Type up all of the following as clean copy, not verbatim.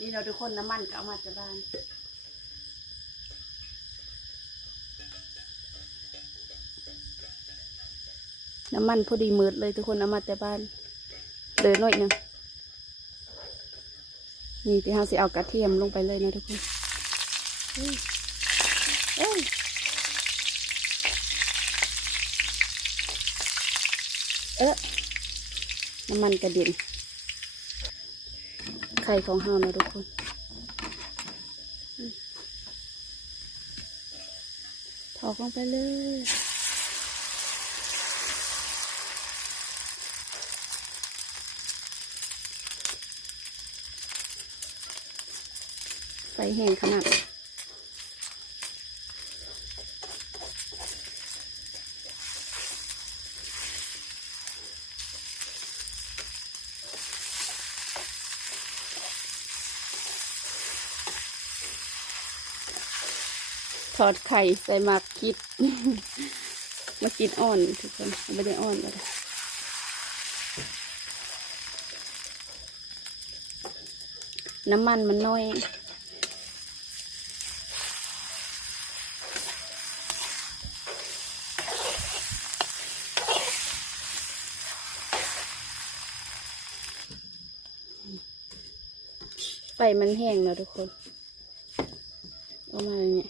นี่เราทุกคนน้ำมันก็เอามาจากบ้านน้ำมันพอดีมืดเลยทุกคนเอามาจากบ้านเดินหน่อยหนึ่งนี่ที่เราสิเอากระเทียมลงไปเลยนะทุกคนน้ำมันกระเด็นไข่ของเรานะทุกคนถอกลงไปเลยไฟแห้งขนาดทอดไข่ใส่หมากคิด มากินอ่อนทุกคนไม่ได้อ่อนเลยน้ำมันมันน้อยไฟมันแห้งแล้วทุกคนเอามาอย่างนี้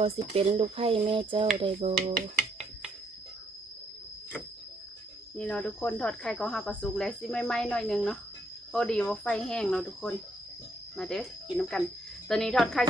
พอสิเป็นลูกไผ่แม่เจ้าได้บ่นี่เนาะทุกคนทอดไข่ของเฮาก็สุกแล้วสิไหม้ๆหน่อยนึงเนาะพอดีว่าไฟแห้งเนาะทุกคนมาเด้อกินน้ำกันตอนนี้ทอดไข่